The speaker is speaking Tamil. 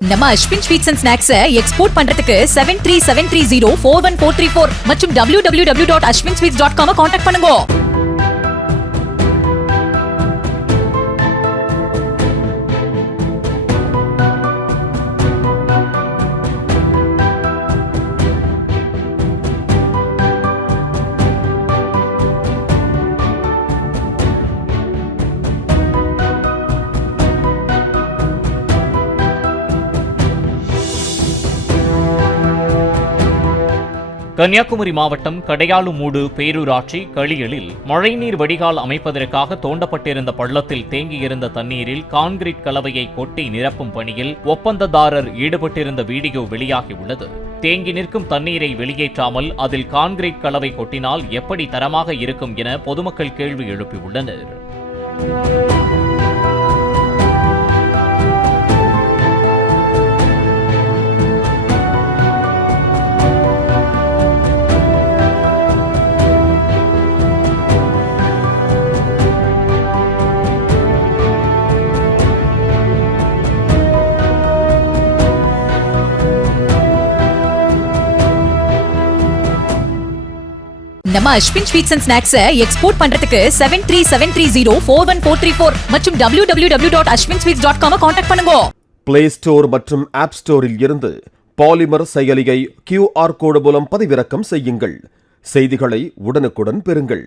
நம்ம Ashwin sweets and snacks export பண்றதுக்கு 7373041434 மற்றும் www.ashwinsweets.com கான்டாக்ட் பண்ணுங்க. கன்னியாகுமரி மாவட்டம் கடையாலுமூடு பேரூராட்சி களியலில் மழைநீர் வடிகால் அமைப்பதற்காக தோண்டப்பட்டிருந்த பள்ளத்தில் தேங்கியிருந்த தண்ணீரில் கான்கிரீட் கலவையை கொட்டி நிரப்பும் பணியில் ஒப்பந்ததாரர் ஈடுபட்டிருந்த வீடியோ வெளியாகியுள்ளது. தேங்கி நிற்கும் தண்ணீரை வெளியேற்றாமல் அதில் கான்கிரீட் கலவை கொட்டினால் எப்படி தரமாக இருக்கும் என பொதுமக்கள் கேள்வி எழுப்பியுள்ளனர். நம்ம Ashwin sweets and snacks export பண்றதுக்கு 7373041434 மற்றும் www.ashwinsweets.com கான்டாக்ட் பண்ணுங்க. பிளே ஸ்டோர் மற்றும் ஆப் ஸ்டோரில் இருந்து பாலிமர் செயலியை QR கோடு மூலம் பதிவிறக்கம் செய்யுங்கள். செய்திகளை உடனுக்குடன் பெறுங்கள்.